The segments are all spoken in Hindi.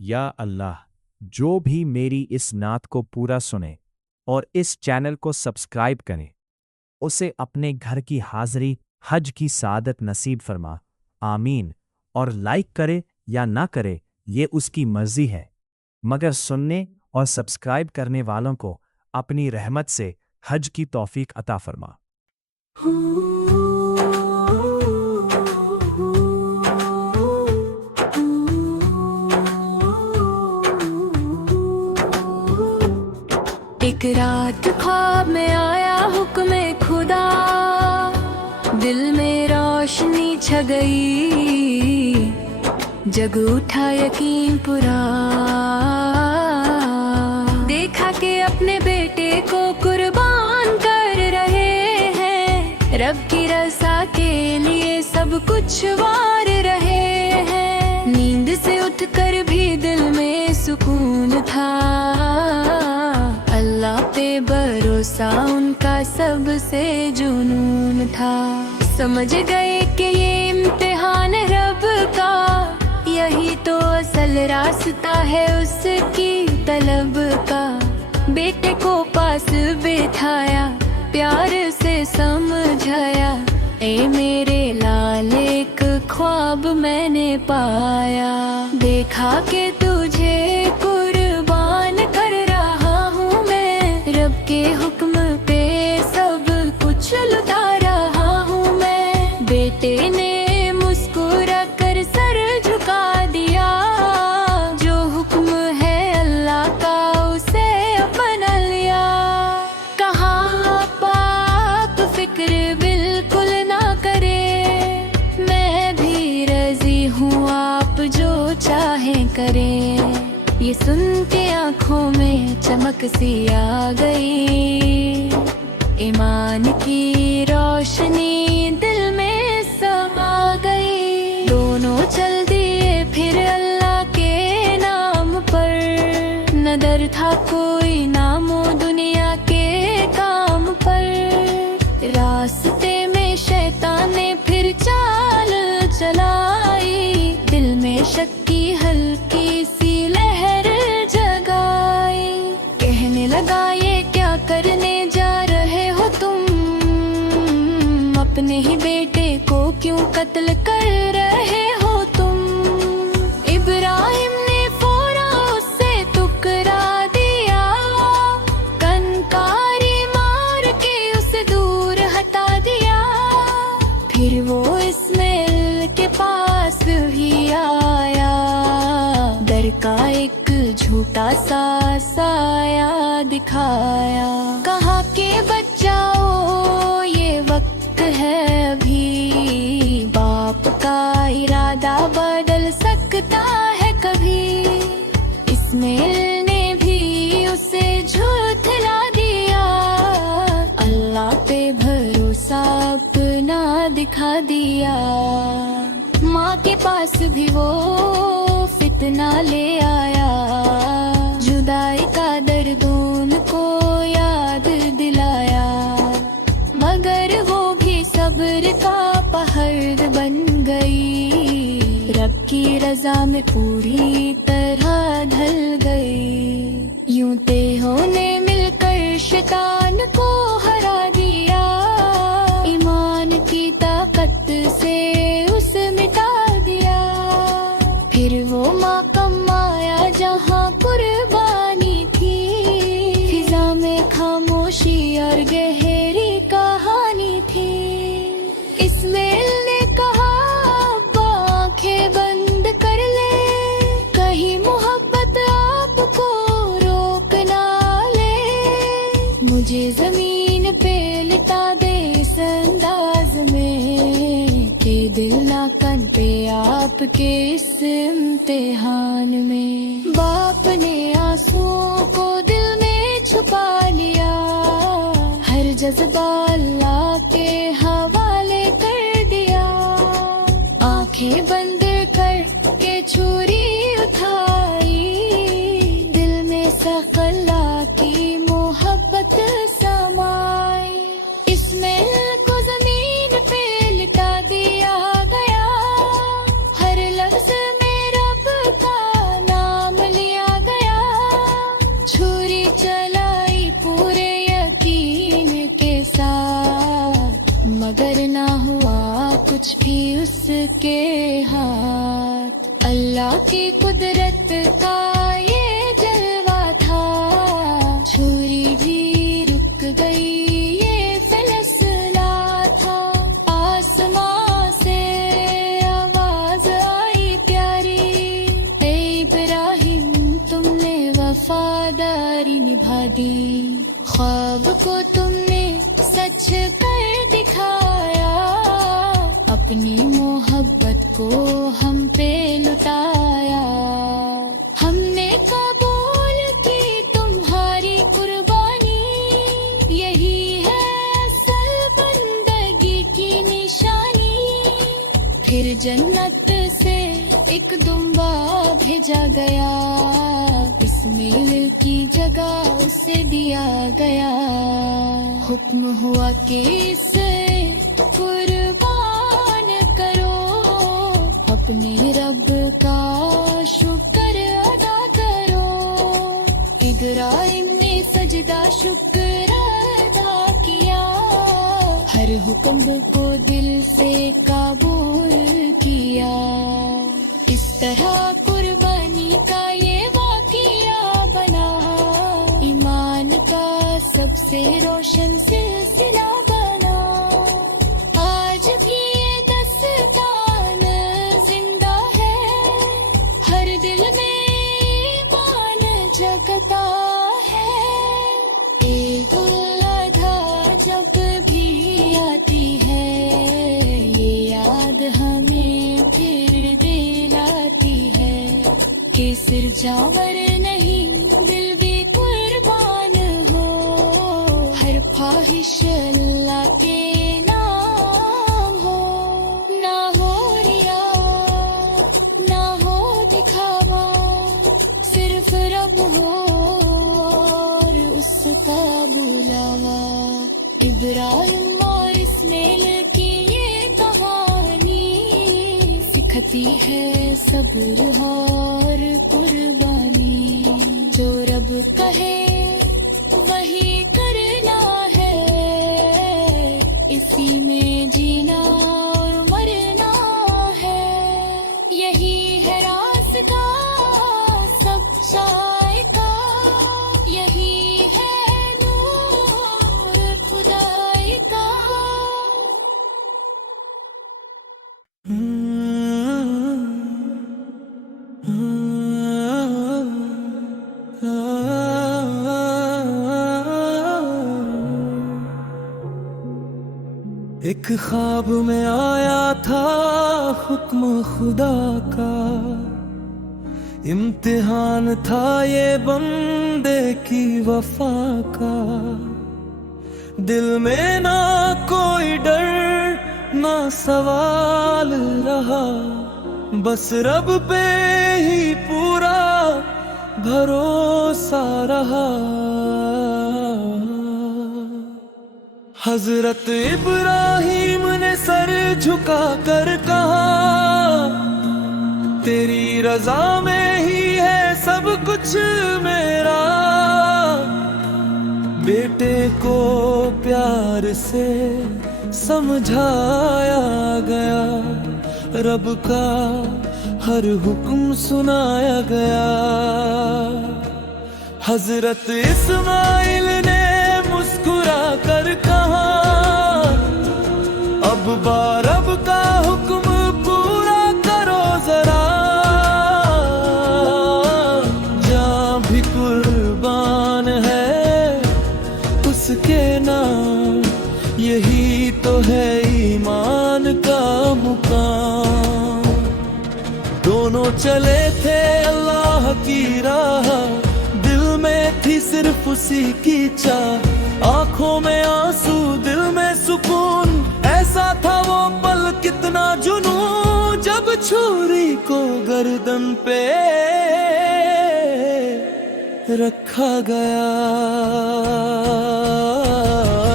या अल्लाह, जो भी मेरी इस नात को पूरा सुने और इस चैनल को सब्सक्राइब करे, उसे अपने घर की हाज़िरी हज की सादत नसीब फरमा। आमीन। और लाइक करे या ना करे, ये उसकी मर्जी है, मगर सुनने और सब्सक्राइब करने वालों को अपनी रहमत से हज की तौफीक अता फरमा। एक रात ख्वाब में आया हुक्म खुदा, दिल में रोशनी छा गई, जग उठा यकीन पूरा। देखा कि अपने बेटे को कुर्बान कर रहे हैं, रब की रज़ा के लिए सब कुछ वार रहे हैं। नींद से उठकर भी दिल में सुकून था, अल्लाह पे भरोसा उनका सबसे जुनून था। समझ गए कि ये इम्तिहान रब का, यही तो असल रास्ता है उसकी तलब का। बेटे को पास बिठाया, प्यार से समझाया, ए मेरे लाल एक ख्वाब मैंने पाया। देखा कि तुझे कुर्बान कर रहा हूँ मैं, रब के हुक्म पे सब कुछ लुटा रहा हूँ मैं। बेटे ने मुस्कुरा कर सर झुका दिया, जो हुक्म है अल्लाह का उसे अपना लिया। कहा पाप फिक्र बिल्कुल ना करे, मैं भी राजी हूँ आप जो चाहें करें। ये सुन के आँखों में चमक सी आ गई, ईमान की रोशनी दिल में समा गई। दोनों चल दिए फिर अल्लाह के नाम पर, न डर था कोई नामो दुनिया के काम पर। रास्ते में शैतान ने फिर चाल चलाई, दिल में शक की हल्की सी लहर जगाई। कहने लगा ये क्या करने जा रहे हो तुम, अपने ही बेटे को क्यों कत्ल कर रहे हो तुम। इब्राहिम ने फौरा उससे टुकरा दिया, कनकारी मार के उसे दूर हटा दिया। फिर वो इस्माइल के पास ही आया, डर का एक झूठा सा साया दिखाया। कहा के बचाओ ये वक्त है अभी, बाप का इरादा बदल सकता है कभी। इस्माइल ने भी उसे झूठला दिया, अल्लाह पे भरोसा अपना दिखा दिया। माँ के पास भी वो फितना ले आया, जुदाई का दर्द उनको याद दिलाया। मगर वो भी सब्र का पहाड़ बन गई, रब की रज़ा में पूरी तरह ढल गई। यूं तेहों ने मिलकर शैतान को हरा दिया, ईमान की ताकत से उसे मिटा दिया। फिर वो माक़ाम आया जहाँ कुर्बानी थी, फिजा में खामोशी और गहरी कहानी थी। इस्माइल ने कहा अब आँखें बंद कर ले, कहीं मोहब्बत आपको रोक ना ले। मुझे जमीन पे लिटा दे इस अंदाज में, कि दिल ना कन पे आपके इस इम्तिहान में। बाप ने आंसुओं को दिल में छुपा लिया, हर जज्बा अल्लाह के हवाले कर दिया। आंखें बंद कर के छुरी उठाई, दिल में सख्त अल्लाह की मोहब्बत समाई। इस्माइल को जमीन पे लिटा दिया गया, हर लफ्ज में रब का नाम उसके हाथ। अल्लाह की कुदरत का ये जलवा था, छुरी भी रुक गई ये फैसला था। आसमां से आवाज आई प्यारी, ए इब्राहिम तुमने वफादारी निभा दी। ख्वाब को तुमने सच कर दिखाया, अपनी मोहब्बत को हम पे लुटाया। हमने कबूल की तुम्हारी कुर्बानी, यही है असल बंदगी की निशानी। फिर जन्नत से एक दुम्बा भेजा गया, इस्माइल की जगह उसे दिया गया। हुक्म हुआ कि इसे कुर्बान करो, अपने रब का शुक्र अदा करो। इब्राहिम ने सजदा शुक्र अदा किया, हर हुक्म को दिल से कबूल किया। इस तरह कुर्बानी का ये वाक़िया बना, ईमान का सबसे रोशन सिलसिला बना। आज भी ये दस्तान जिंदा है, हर दिल में ईमान जगता है। ईद उल अधा जब भी आती है, ये याद हमें फिर दिलाती है कि सिर जावर नहीं दिल भी कुर्बान हो। हर ख्वाहिश अल्लाह के नाम हो, ना हो रिया ना हो दिखावा, सिर्फ रब हो और उसका बुलावा। इब्राहिम और इस्माइल की ये कहानी सिखाती है सब्र और कुर्बानी। जो रब कहे वही करना है, इसी में जीना और मरना है। यही है रास्ता सच्चाई का, यही है नूर खुदाई का। एक ख्वाब में आया था हुक्म खुदा का, इम्तिहान था ये बंदे की वफा का। दिल में ना कोई डर ना सवाल रहा, बस रब पे ही पूरा भरोसा रहा। हजरत इब्राहिम ने सर झुका कर कहा, तेरी रजा में ही है सब कुछ मेरा। बेटे को प्यार से समझाया गया, रब का हर हुक्म सुनाया गया। हजरत इस्माइल ने मुस्कुरा कर कहा, अब रब का हुक्म पूरा करो जरा। जान भी कुर्बान है उसके नाम, यही तो है ईमान का मुकाम। दोनों चले थे अल्लाह की राह, दिल में थी सिर्फ उसी की चाह। आंखों में आंसू दिल में सुकून, ऐसा था वो पल कितना जुनून। जब छुरी को गर्दन पे रखा गया,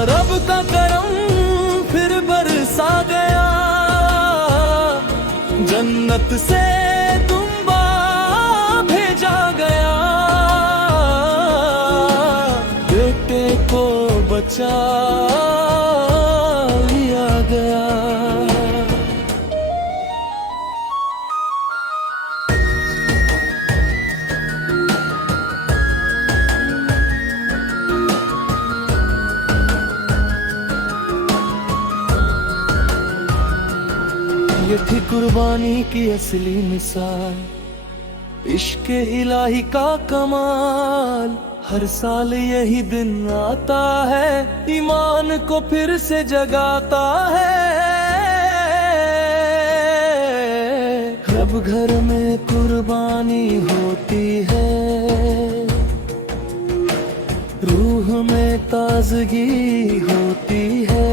रब का करम फिर बरसा गया। जन्नत से दुम्बा भेजा गया, बेटे को बचा लिया गया। कुर्बानी की असली मिसाल, इश्क इलाही का कमाल। हर साल यही दिन आता है, ईमान को फिर से जगाता है। रब घर में कुर्बानी होती है, रूह में ताजगी होती है।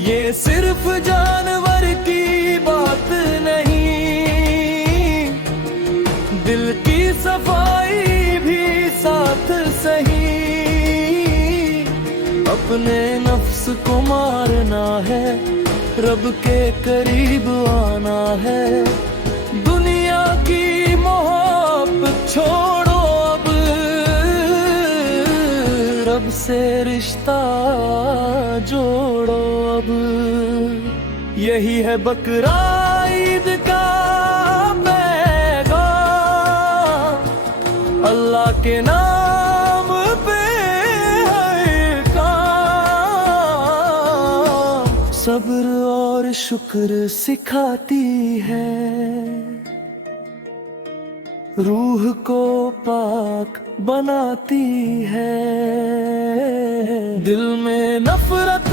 ये सिर्फ जानवर की बात नहीं, दिल की सफाई भी साथ सही। अपने नफ्स को मारना है, रब के करीब आना है। दुनिया की मोहब्बत छोड़ो अब, रब से रिश्ता जोड़ो अब। यही है बकरा ईद का पैगाम, अल्लाह के नाम पे है काम। सब्र और शुक्र सिखाती है, रूह को पाक बनाती है। दिल में नफरत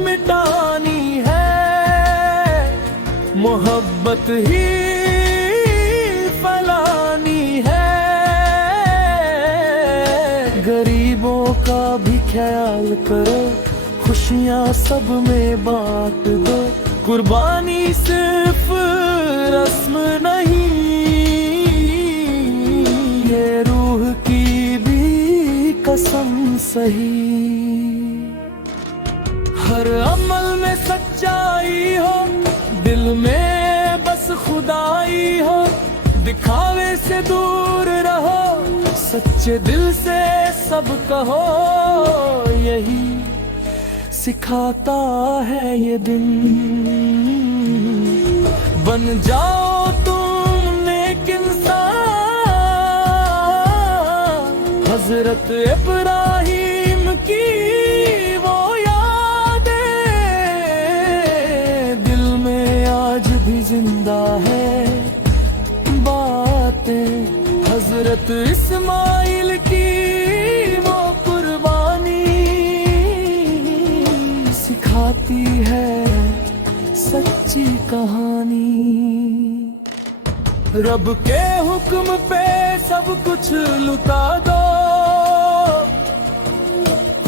मिटानी है, मोहब्बत ही फैलानी है। गरीबों का भी ख्याल करो, खुशियाँ सब में बांट दो। कुर्बानी सिर्फ रस्म नहीं, ये रूह की भी कसम सही। हर अमल में सच्चाई हो, दिल में बस खुदाई हो। दिखावे से दूर रहो, सच्चे दिल से सब कहो। यही सिखाता है ये दिन, बन जाओ तुम नेक इंसान। हजरत इब्राहिम की वो यादें दिल में आज भी जिंदा है बातें। हजरत इस्माइल की वो कुर्बानी सिखाती है सच्ची कहानी। रब के हुक्म पे सब कुछ लुटा दो,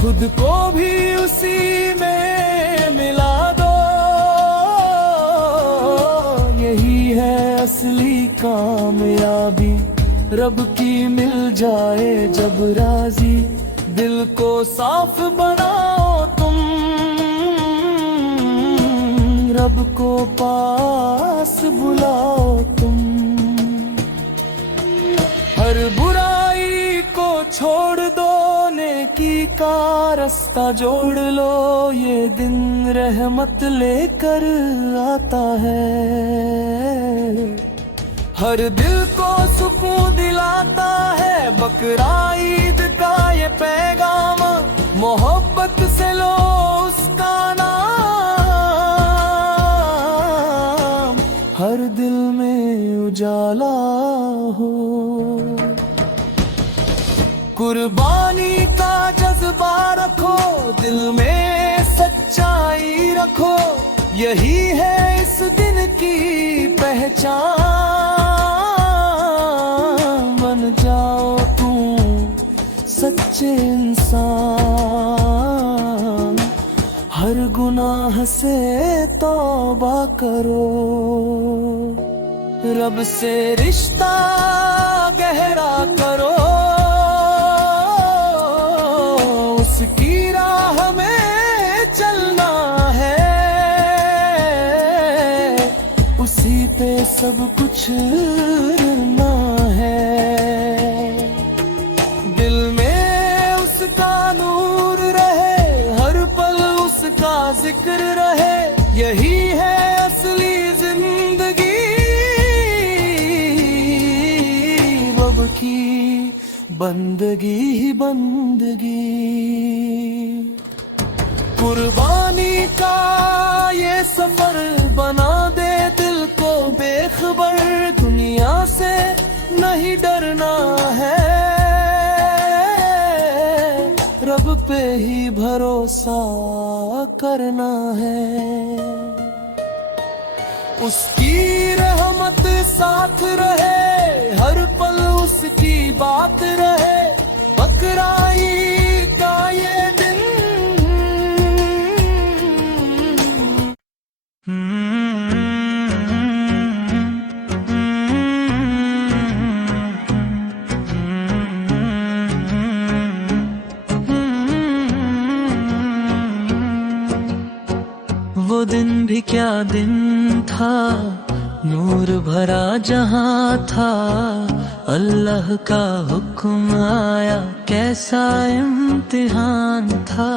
खुद को भी उसी में मिला दो। यही है असली कामयाबी, रब की मिल जाए जब राजी। दिल को साफ बनाओ तुम, रब को पास बुलाओ तुम। हर बुराई को छोड़ दो, नेकी का रास्ता जोड़ लो। ये दिन रहमत लेकर आता है, हर दिल को सुकून दिलाता है। बकरा ईद का ये पैगाम, मोहब्बत से लो उसका नाम। हर दिल में उजाला हो, कुर्बानी का जज्बा रखो। दिल में सच्चाई रखो, यही है इस दिन की पहचान। बन जाओ तुम सच्चे इंसान, हर गुनाह से तौबा करो। रब से रिश्ता गहरा करो, उसकी राह में चलना है। उसी पे सब कुछ रहना है। दिल में उसका नूर रहे, हर पल उसका जिक्र रहे। यही है असली जिंदगी, रब की बंदगी ही बंदगी। कुर्बानी का ये दुनिया से नहीं डरना है, रब पे ही भरोसा करना है। उसकी रहमत साथ रहे, हर पल उसकी बात रहे, बकराई का ये दिन। वो दिन भी क्या दिन था, नूर भरा जहां था, अल्लाह का हुक्म आया कैसा इम्तिहान था।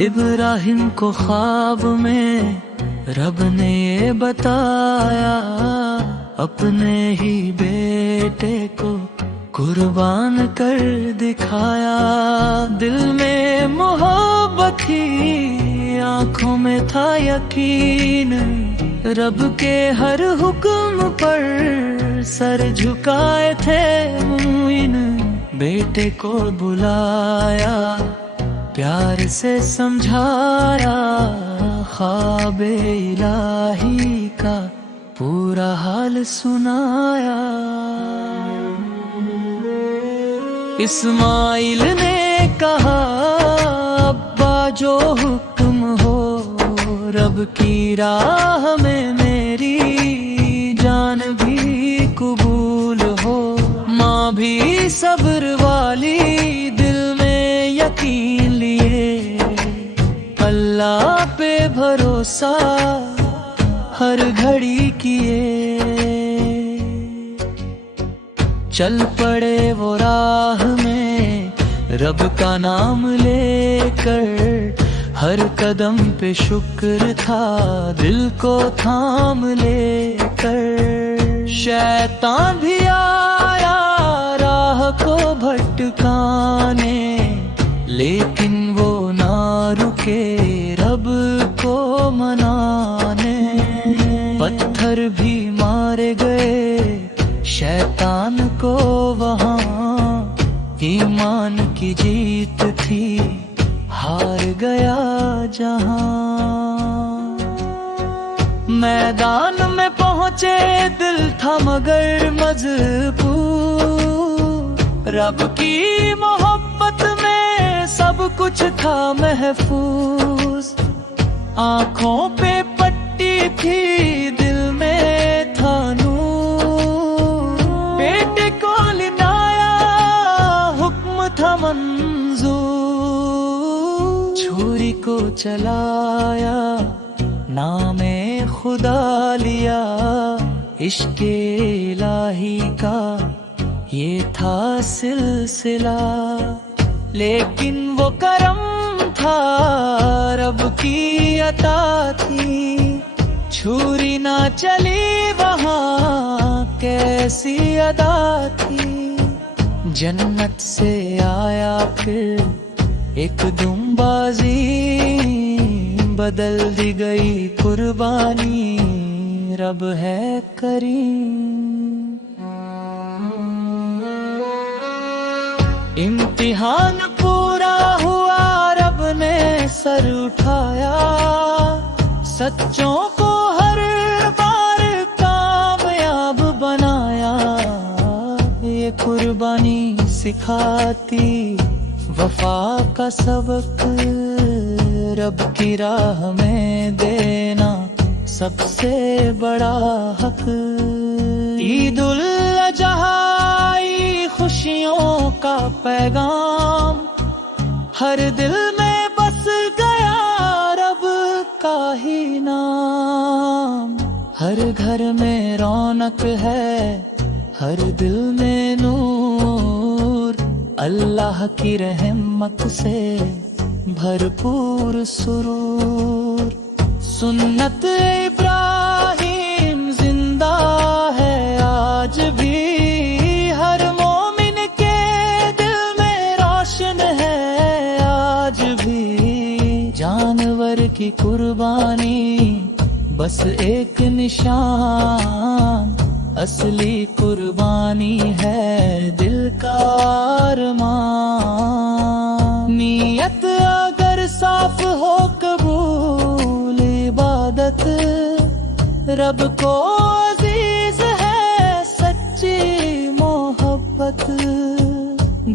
इब्राहिम को ख्वाब में रब ने ये बताया, अपने ही बेटे को कुर्बान कर दिखाया। दिल में मोहब्बत थी, आंखों में था यकीन, रब के हर हुक्म पर सर झुकाए थे मुइन। बेटे को बुलाया, प्यार से समझाया, ख्वाबे इलाही का पूरा हाल सुनाया। इस्माइल ने कहा, अब्बा जो हुक्म हो, रब की राह में मेरी जान भी कबूल हो। माँ भी सब्र वाली, दिल में यकीन लिए, अल्लाह पे भरोसा हर घड़ी किए। चल पड़े वो राह में रब का नाम लेकर, हर कदम पे शुक्र था दिल को थाम लेकर। शैतान भी आया राह को भटकाने, लेकिन वो ना रुके रब को मनाने। पत्थर भी मारे गए शैतान को वहाँ, ईमान की जीत थी हार गया जहाँ। मैदान में पहुँचे दिल था मगर मजबूर, रब की मोहब्बत में सब कुछ था महफूज। आँखों पे पट्टी थी, दिल में था नूर, बेटे को लिनाया हुक्म था मंजूर। छुरी को चलाया, नामे खुदा लिया, इश्क़े इलाही का ये था सिलसिला। लेकिन वो करम था रब की अता थी, छुरी ना चली वहाँ कैसी अदा थी। जन्नत से आया फिर एक दुम्बाजी, बदल दी गई कुर्बानी, रब है करीम। इम्तिहान पूरा हुआ, रब ने सर उठाया, सच्चों को हर बार कामयाब बनाया। ये कुर्बानी सिखाती वफा का सबक, रब की राह में देना सबसे बड़ा हक। ईद उल अज़हा आई खुशियों का पैगाम, हर दिल में बस गया रब का ही नाम। हर घर में रौनक है, हर दिल में नूर, अल्लाह की रहमत से भरपूर सुरूर। सुन्नत इब्राहिम जिंदा है आज भी, हर मोमिन के दिल में रोशन है आज भी। जानवर की कुर्बानी बस एक निशान, असली कुर्बानी है दिल का अरमान। नीयत अगर साफ हो कबूल इबादत रब को अजीज है सच्ची मोहब्बत।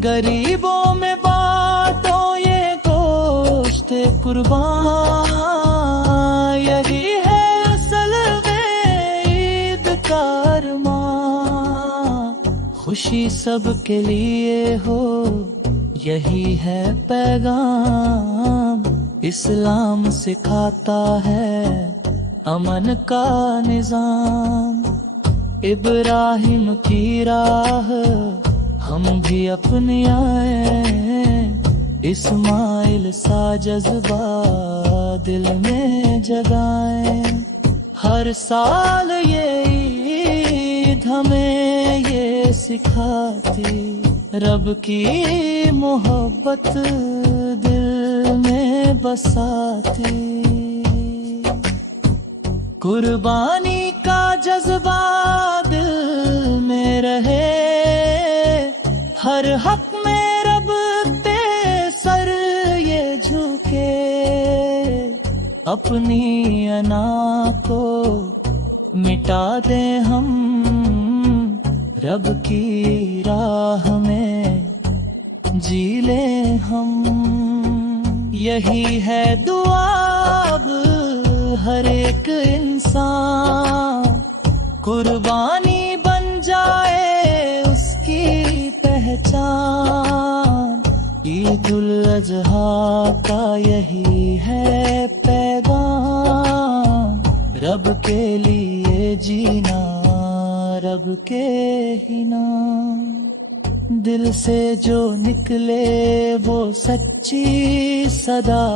गरीबों में बांटो ये गोश्त कुर्बान, यही है असल में ईद का अरमान। खुशी सबके लिए हो यही है पैगाम, इस्लाम सिखाता है अमन का निजाम। इब्राहिम की राह हम भी अपनाए, इस्माइल सा जज्बा दिल में जगाए। हर साल ये ईद हमें ये सिखाती, रब की मोहब्बत दिल में बसाती। कुर्बानी का जज्बा दिल में रहे, हर हक में रब पे सर ये झुके। अपनी अना को मिटा दे हम, रब की राह में जी ले हम। यही है दुआ अब हर एक इंसान, कुर्बानी बन जाए उसकी पहचान। ईदुल अज़हा का यही है पैगाम, रब के लिए जीना रब के ही नाम। दिल से जो निकले वो सच्ची सदा,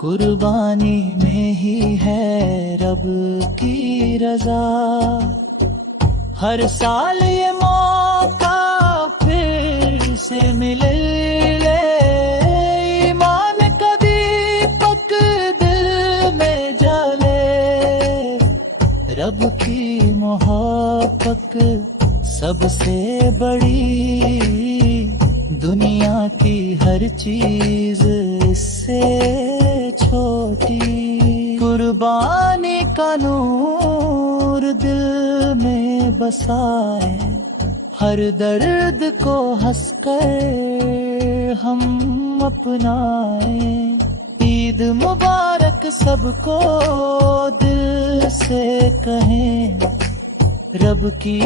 कुर्बानी में ही है रब की रजा। हर साल ये मौका फिर से मिले, ईमान का दीपक दिल में जले। रब की मोहब्बत सबसे बड़ी, दुनिया की हर चीज इससे छोटी। कुर्बानी का नूर दिल में बसाए, हर दर्द को हंसकर हम अपनाए। ईद मुबारक सबको दिल से कहें, रब की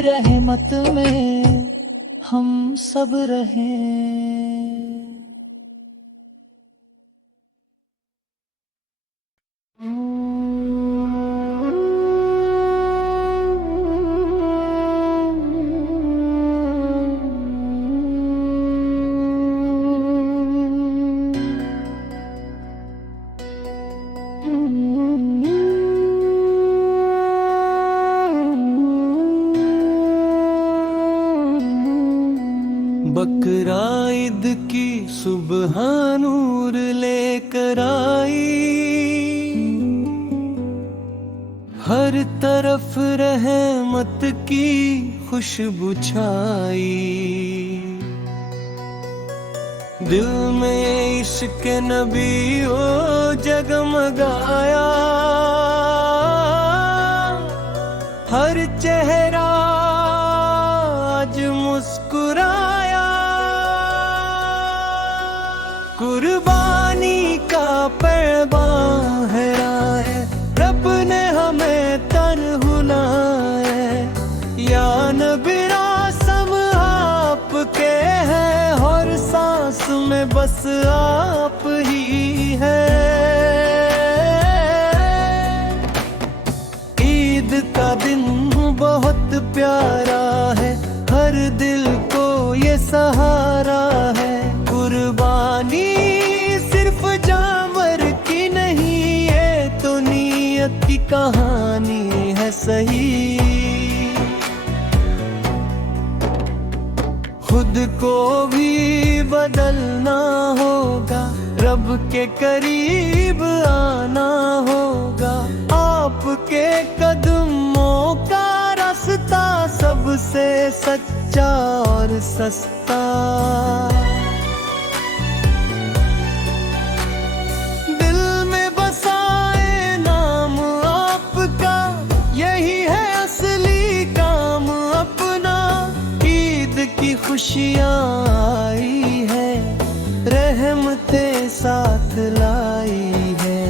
रहमत में हम सब रहें। बकरा ईद की सुबह नूर लेकर आई, हर तरफ रहमत की खुशबू छाई। दिल में इश्क नबी ओ जगमगाया, हर चेहरा आज मुस्कुराया। कुर्बानी का पैगाम है रब ने हमें तरहुना है। या नबी रासम आपके है, हर सांस में बस आप ही है। ईद का दिन बहुत प्यारा है, हर दिल को ये सहारा है। कुर्बानी सिर्फ जानवर की नहीं, ये तो नीयत की कहानी है सही। खुद को भी बदलना होगा, रब के करीब आना होगा। आप आपके कदमों का रास्ता सबसे सच्चा और सस्ता। दिल में बसाए नाम आपका, यही है असली काम अपना। ईद की खुशियाँ आई है, रहमतें साथ लाई है।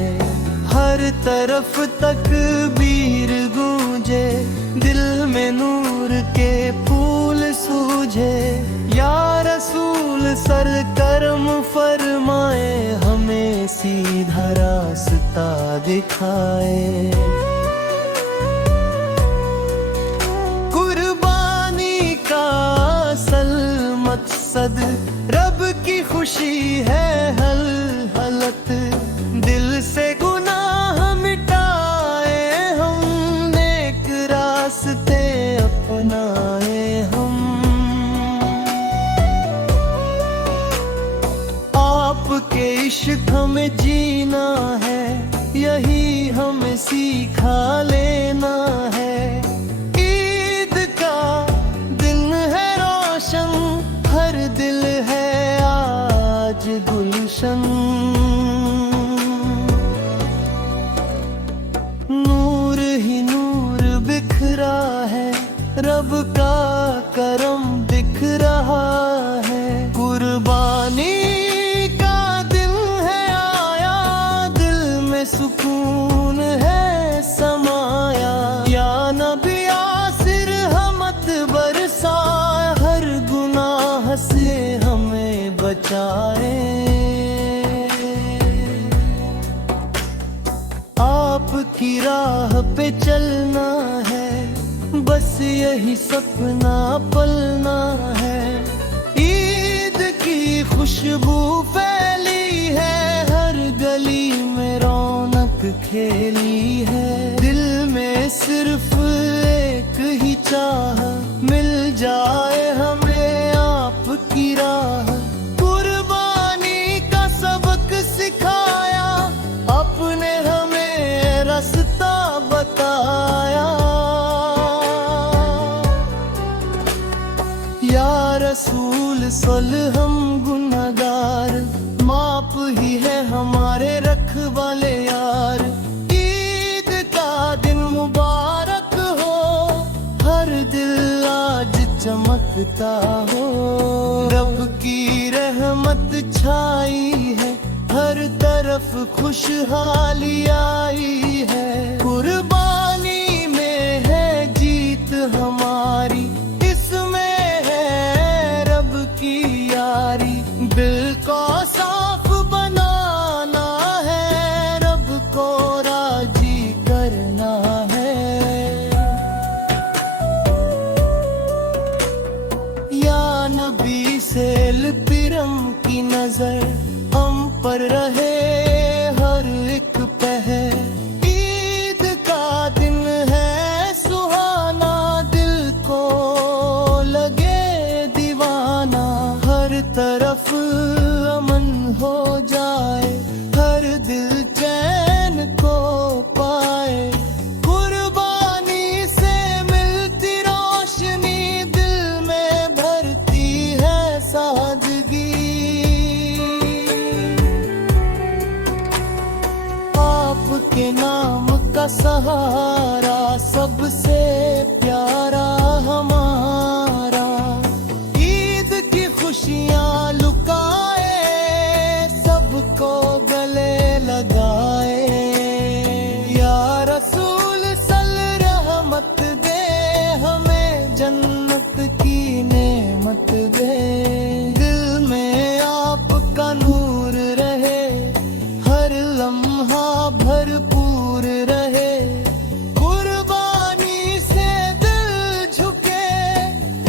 हर तरफ तकबीर गूंजे, दिल में नूर के फूल सूझे। या रसूल सर करम फरमाए, हमें सीधा रास्ता दिखाए। कुर्बानी का असल मकसद रब की खुशी है हल हलत। दिल से गुनाह मिटाए हम, नेक रास्ते अपनाए हम। आपके इश्क हमें जीना है, यही हमें सीखा लेना है। ईद का दिन है रोशन, हर दिल है आज गुलशन। नूर ही नूर बिखरा है, रब का करम दिख रहा है। कुर्बानी का दिन है आया, दिल में सुकून है समाया। या नबी आसिर हमत बरसा, हर गुनाह से हमें बचाए। आपकी राह पे चलना है, बस यही सपना पलना है। ईद की खुशबू फैली है, हर गली में रौनक खेली है। दिल में सिर्फ एक ही चाह, मिल जाए हमें आपकी राह। कुर्बानी का सबक सिखाया, अपने हमें रास्ता बताया। या रसूल सल हम गुनाहगार, माफ ही है हमारे रखवाले यार। ईद का दिन मुबारक हो, हर दिल आज चमकता हो। रब की रहमत छाई है, हर तरफ खुशहाली आई है। कुर्बानी में है जीत हमारी, इसमें है रब की यारी। दिल को साफ बनाना है, रब को राजी करना है। या नबी से पिरम की नजर हम पर रहे हर एक पहर। ईद का दिन है सुहाना, दिल को लगे दीवाना। हर तरफ अमन हो जाए, हर दिल चैन को पाए। कुर्बानी से मिलती रोशनी, दिल में भरती है सादगी। आपके नाम का सहारा सबसे प्यारा हमारा। ईद की खुशियाँ लुकाए, सबको गले लगाए। या रसूल सल रहमत दे, हमें जन्नत की नेमत दे। दिल में आपका नूर रहे, हर लम्हा भरपूर रहे। कुर्बानी से दिल झुके,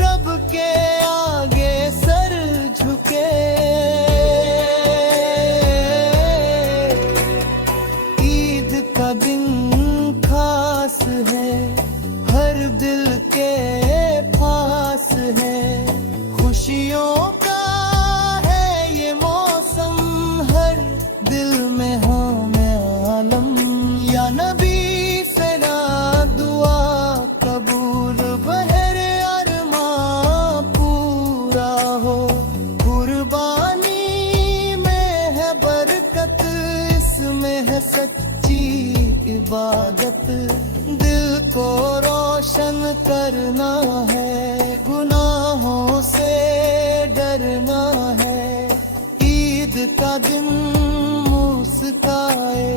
रब के आगे सर झुके। ईद का दिन खास है, हर दिल के पास है। खुशियों का है ये मौसम, हर दिल में हमें आलम। या नबी से करना है, गुनाहों से डरना है। ईद का दिन मुस्काए,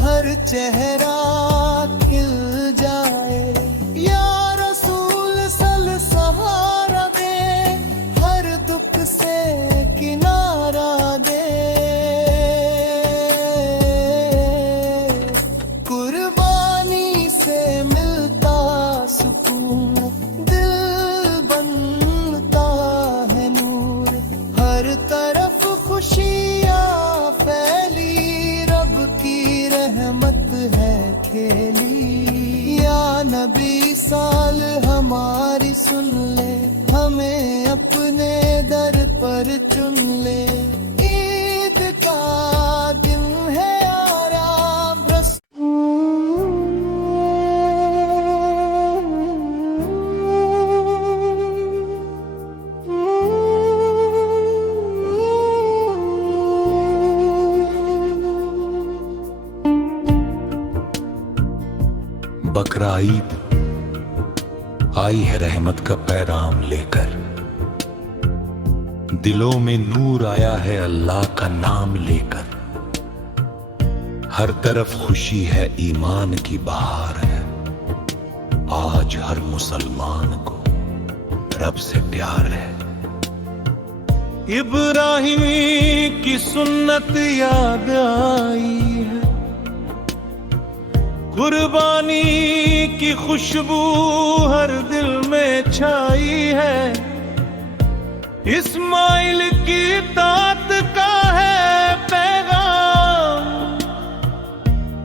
हर चेहरा खिल जाए। या रसूल सल सहारा दे, हर दुख से किनारा दे। कुर्बानी से मिलता सुकून, दिल बनता है नूर। हर तरफ खुशियाँ फैली, रब की रहमत है खेली। या नबी साल हमारी सुन ले, हमें अपने दर पर चुन ले। ईद का दिन है आराम रस। बकरा ईद आई है रहमत का पैगाम लेकर। दिलों में नूर आया है अल्लाह का नाम लेकर। हर तरफ खुशी है, ईमान की बहार है। आज हर मुसलमान को रब से प्यार है। इब्राहिमी की सुन्नत याद आई है, कुर्बानी की खुशबू हर दिल में छाई है। इस्माइल की तात का है पैगाम,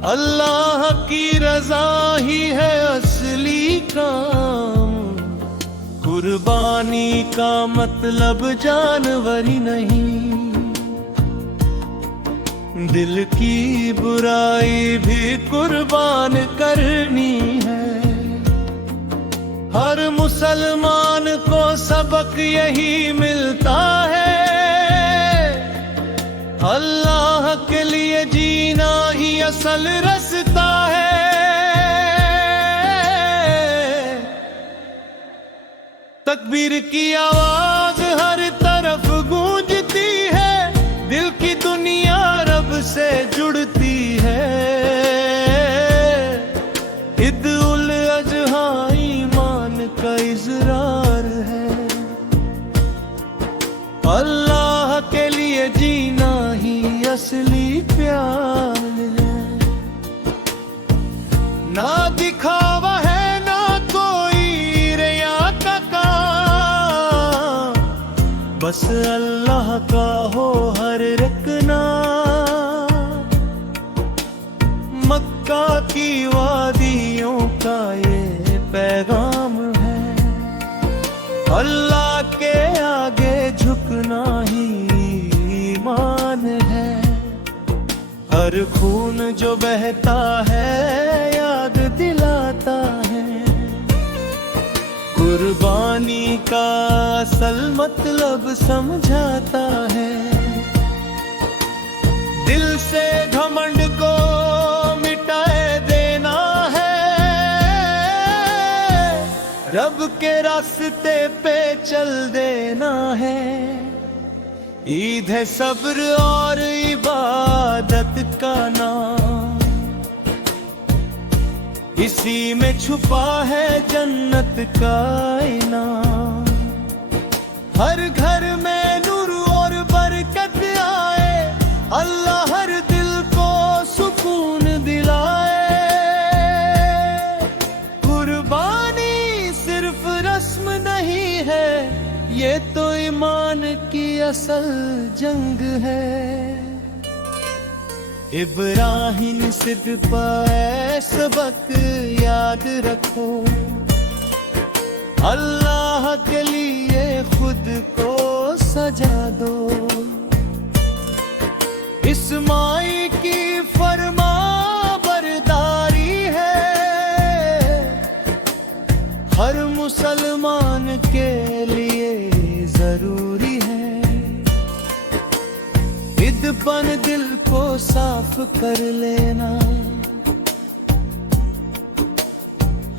अल्लाह की रजा ही है असली काम। कुर्बानी का मतलब जानवरी नहीं, दिल की बुराई भी कुर्बान करनी है। हर मुसलमान को सबक यही मिलता है, अल्लाह के लिए जीना ही असल रास्ता है। तकबीर की आवाज हर तरफ गूंजती है, दिल की दुनिया रब से जुड़ती है। ईद उल अजहा ईमान का इज़रार है, अल्लाह के लिए जीना ही असली प्यार है। ना दिखावा है ना कोई रिया का काम, बस अल्लाह का हो हर रखना। मक्का की वादियों का ये पैगाम है, अल्लाह के आगे झुकना ही ईमान है। हर खून जो बहता है याद दिलाता है, कुर्बानी का असल मतलब समझाता है। दिल से घमंड को मिटाए देना है, रब के रास्ते पे चल देना है। ईद है सब्र और इबादत का नाम, इसी में छुपा है जन्नत का इनाम। हर घर में नूर और बरकत आए, अल्लाह हर दिल को सुकून दिलाए। कुर्बानी सिर्फ रस्म नहीं है, ये तो ईमान की असल जंग है। इब्राहिम सिद्ध पाए सबक याद रखो, अल्लाह के लिए खुद को सजा दो। इस्माइल की फरमा बरदारी है, हर मुसलमान के लिए जरूरी है। ईदपन दिल को साफ कर लेना,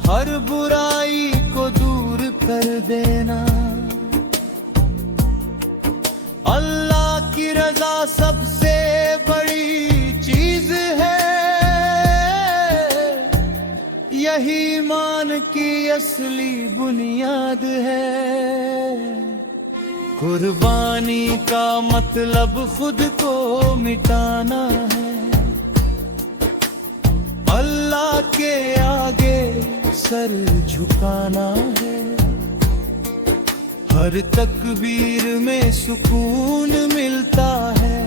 हर बुराई को दूर असली बुनियाद है। कुर्बानी का मतलब खुद को मिटाना है, अल्लाह के आगे सर झुकाना है। हर तकबीर में सुकून मिलता है,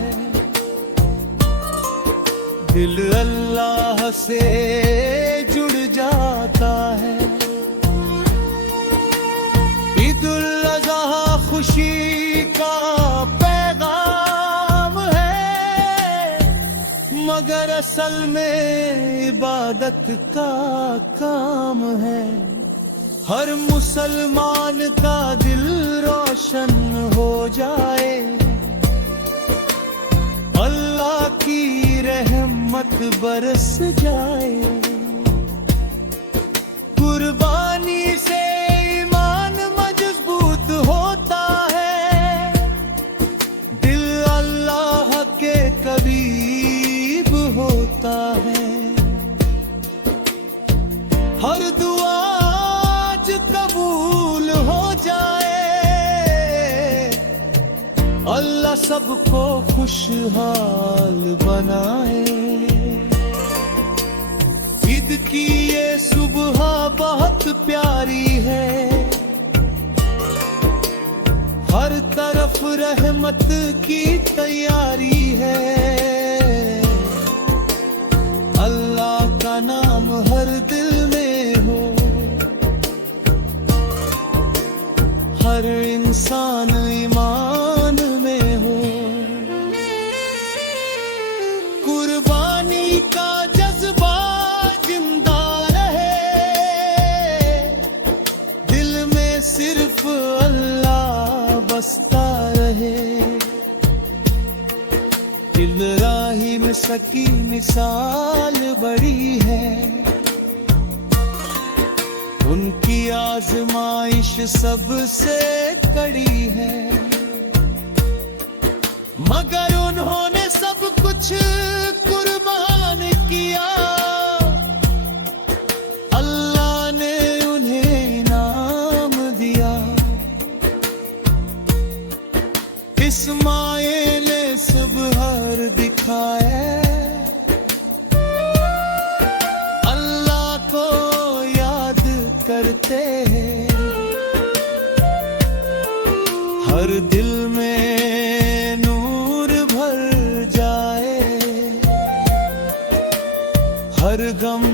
दिल अल्लाह से जुड़ जाता है। ईद उल अज़हा खुशी का पैगाम है, मगर असल में इबादत का काम है। हर मुसलमान का दिल रोशन हो जाए, अल्लाह की रहमत बरस जाए। कुर्बानी से ईमान मजबूत होता है, दिल अल्लाह के करीब होता है। हर दुआ आज कबूल हो जाए, अल्लाह सबको खुशहाल बनाए। ईद की ये सुबह बहुत प्यारी है, हर तरफ रहमत की तैयारी है। अल्लाह का नाम हर दिल में हो, हर इंसान ईमान में हो। कुर्बानी का जज्बा जिंदा रहे, दिल में सिर्फ अल्लाह बसता रहे। इब्राहिम सकी मिसाल बड़ी है, उनकी आजमाइश सबसे कड़ी है। मगर उन्होंने सब कुछ कुर्बान किया, अल्लाह ने उन्हें इनाम दिया। इस्माइल ने सुबह दिखाया, अल्लाह को याद करते हैं। हर दिल में नूर भर जाए, हर गम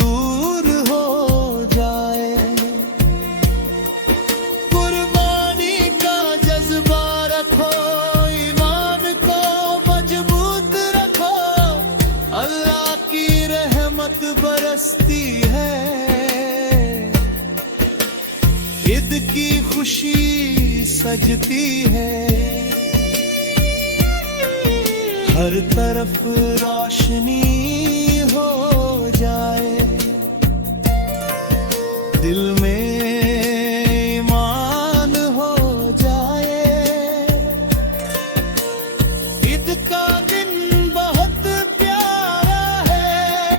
दूर हो जाए। कुर्बानी का जज्बा रखो, ईमान को मजबूत रखो, अल्लाह की रहमत बरसती है। ईद की खुशी सजती है, हर तरफ रोशनी हो जाए। दिल में ईमान हो जाए, ईद का दिन बहुत प्यारा है।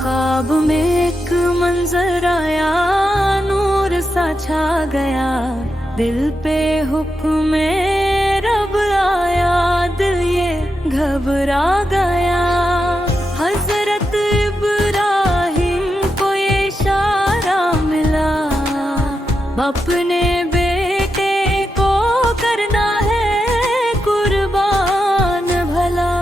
ख्वाब में एक मंजर आया, नूर सा छा गया, दिल पे हुक्म रब आया, दिल ये घबरा गया। हजरत इब्राहिम को ये इशारा मिला, अपने बेटे को करना है कुर्बान भला।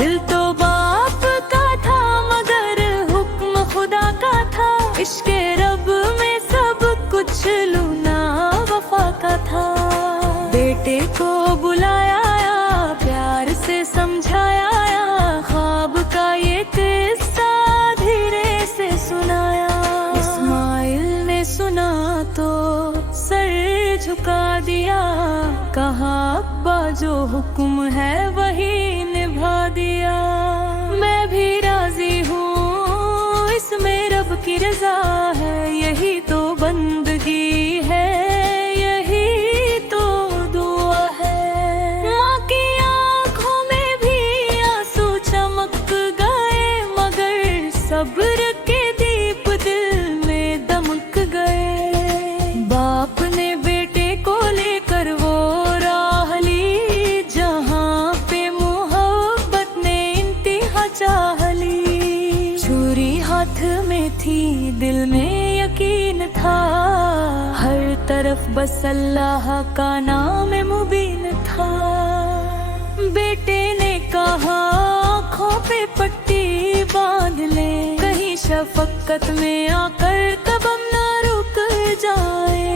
दिल तो बाप का था मगर हुक्म खुदा का था, इश्क़े रब में सब कुछ लूना वफा का था। बेटे को बुलाया, प्यार से समझाया, ख्वाब का ये किस्सा धीरे से सुनाया। इस्माइल ने सुना तो सर झुका दिया, कहा अब्बा जो हुक्म है वही निभा दिया। मैं भी राजी हूँ, इसमें रब की रजा है, यही तो बंदगी है, यही तो दिल में यकीन था, हर तरफ बस अल्लाह का नाम मुबीन था। बेटे ने कहा आँखों पे पट्टी बांध ले, कहीं शफकत में आकर तब हम ना रुक जाए।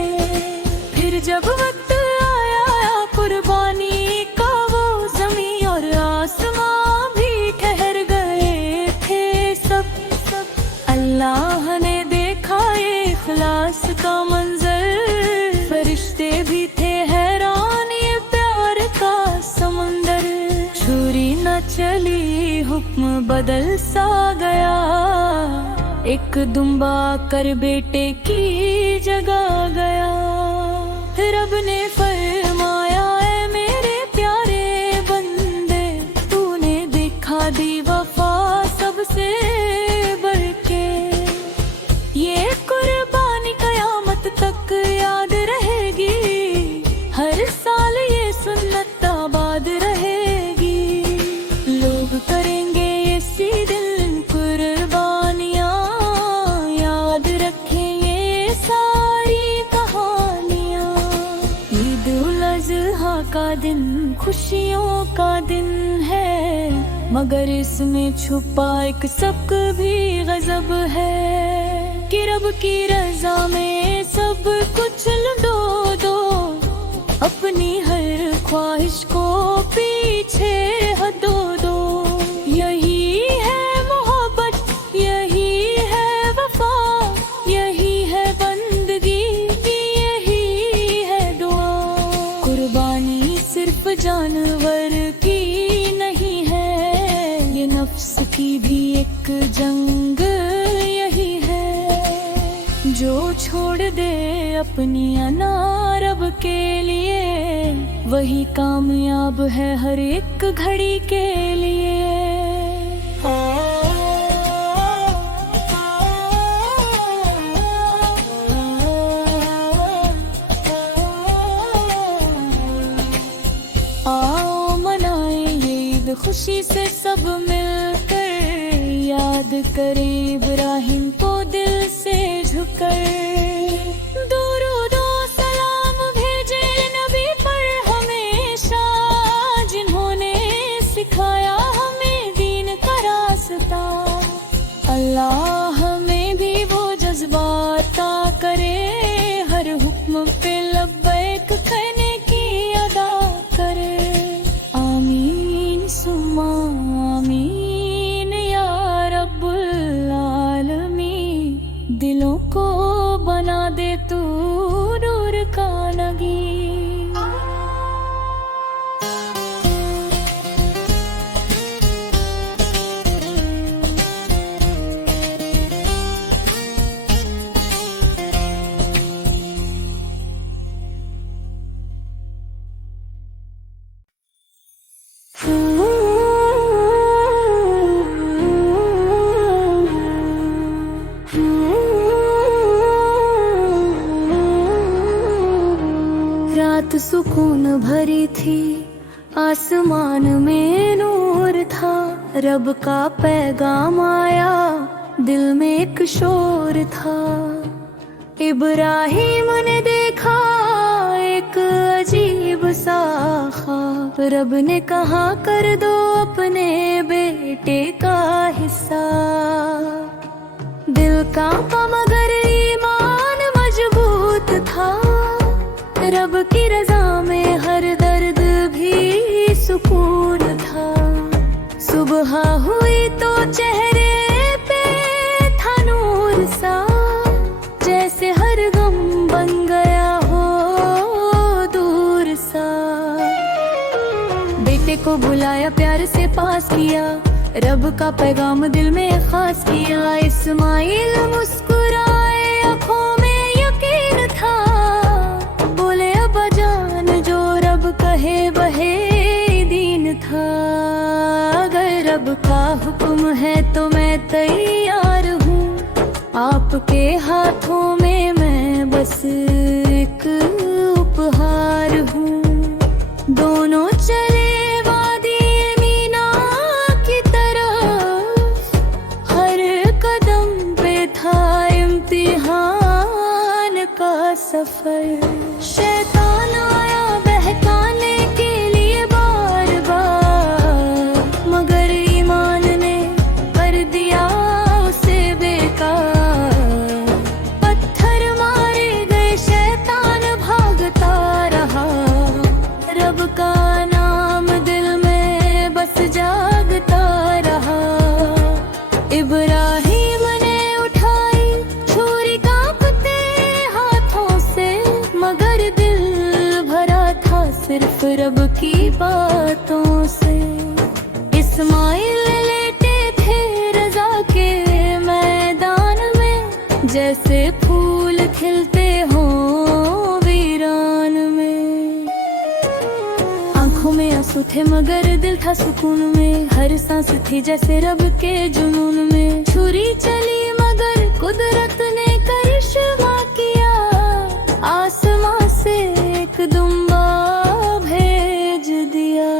फिर जब वक्त आया कुर्बानी का, वो जमीन और आसमां भी ठहर गए थे सब। अल्लाह ने देखा ये इखलास का मंजर, फरिश्ते भी थे हैरान ये प्यार का समंदर। छुरी न चली हुक्म बदल सा गया, एक दुम्बा कर बेटे की जगह गया। रब ने फरमाया ऐ मेरे प्यारे बंदे, तूने दिखा दी वफा सबसे बढ़ के। ये कुर्बानी कयामत तक याद रहेगी, हर साल ये सुन्नत आबाद रहेगी। लोग करेंगे इसी दिन कुर्बानियाँ, याद रखेंगे सारी कहानियाँ। ईद उल अज़हा का दिन खुशियों का दिन है, मगर इसमें छुपा एक सबक भी गजब है कि रब की रजा में सब कुछ लुटो दो, अपनी हर ख्वाहिश को पीछे हटो दो। यही है मोहब्बत, यही है वफा, यही है बंदगी, यही है दुआ। कुर्बानी सिर्फ जानवर की नहीं है, ये नफ्स की भी एक जंग यही है। जो छोड़ दे अपनी अना रब के लिए, वही कामयाब है हर एक घड़ी के लिए। आओ मनाए ईद खुशी से सब मिलकर, याद करें इब्राहिम को दिल से झुककर। दुरूदो सलाम भेजे नबी पर हमेशा, जिन्होंने सिखाया हमें दीन का रास्ता। अल्लाह हमें भी वो जज्बात अता करे, हर हुक्म पे लब्बैक कहने की अदा करे। आमीन सुम्मा आमीन या रब्बुल आलमीन। दिलों को बना दे तू नूर का नगी। रात सुकून भरी थी, आसमान में नूर था। रब का पैगाम आया, दिल में एक शोर था। इब्राहिम ने देखा एक अजीब सा ख्वाब। रब ने कहा कर दो अपने बेटे का हिस्सा। दिल कांपा मगर ईमान मजबूत था। रब की रजा में हर दर्द भी सुकून था। सुबह हुई तो चेहरे पे था नूर सा, जैसे हर गम बन गया हो दूर सा। बेटे को बुलाया प्यार से पास किया, रब का पैगाम दिल में खास किया। इस्माइल मुस्कुराए, आँखों में यकीन था। बोले अब्बा जान जो रब कहे वहे दीन था। अगर रब का हुक्म है तो मैं तैयार हूँ। आपके हाथों में मैं बस एक उपहार हूँ। दोनों चले वादी मीना की तरफ, हर कदम पे था बातों से। इस्माइल लेटे थे रजा के मैदान में, जैसे फूल खिलते हों वीरान में। आंखों में आंसू थे मगर दिल था सुकून में, हर सांस थी जैसे रब के जुनून में। छुरी चली मगर कुदरत ने करिश्मा किया, आसमां से एक दुम्बा भेज दिया।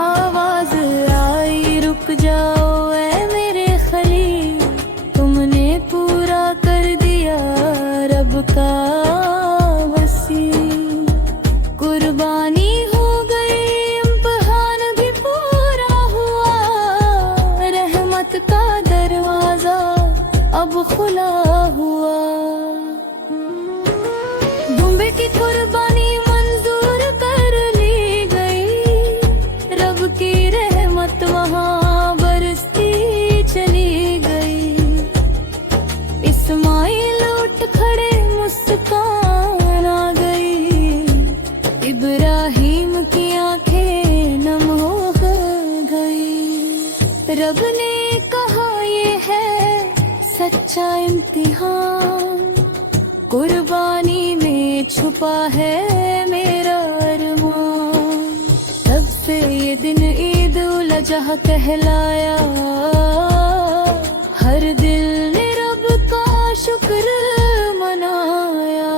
आवाज आई रुक जाओ ऐ मेरे खलील, तुमने पूरा कर दिया रब का वसील। कुर्बानी हो गई इम्तिहान भी पूरा हुआ, रहमत का दरवाजा अब खुला हुआ। दुम्बे की कुर्बानी मंजूर कर ली गई, रब की रहमत वहाँ बरसती चली गई। इस्माइल उठ खड़े मुस्कान आ गई, इब्राहिम की आंखें नम हो गई। रब ने कहा ये है सच्चा इम्तिहान, कुर्बानी में छुपा है मेरा अरमान। तब से ये दिन ईद उल अजहा कहलाया, हर दिल ने रब का शुक्र मनाया।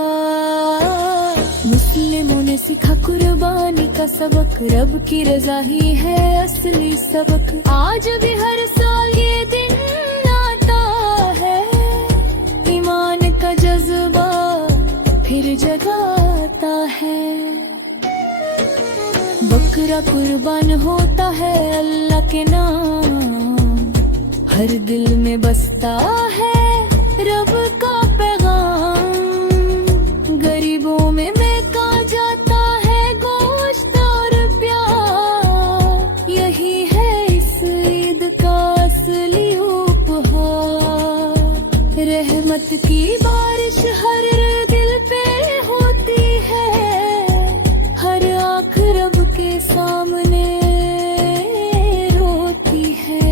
मुस्लिमों ने सीखा कुर्बानी का सबक, रब की रजा ही है असली सबक। आज भी हर साल ये दिन आता है, ईमान का जज्बा फिर जगाता है। बकरा कुर्बान होता है अल्लाह के नाम, हर दिल में बसता है रब का पैगाम। गरीबों में महका जाता है गोश्त और प्यार, यही है इस ईद का असली उपहार। रहमत की बारिश हर दिल पे होती है, हर आँख रब के सामने रोती है।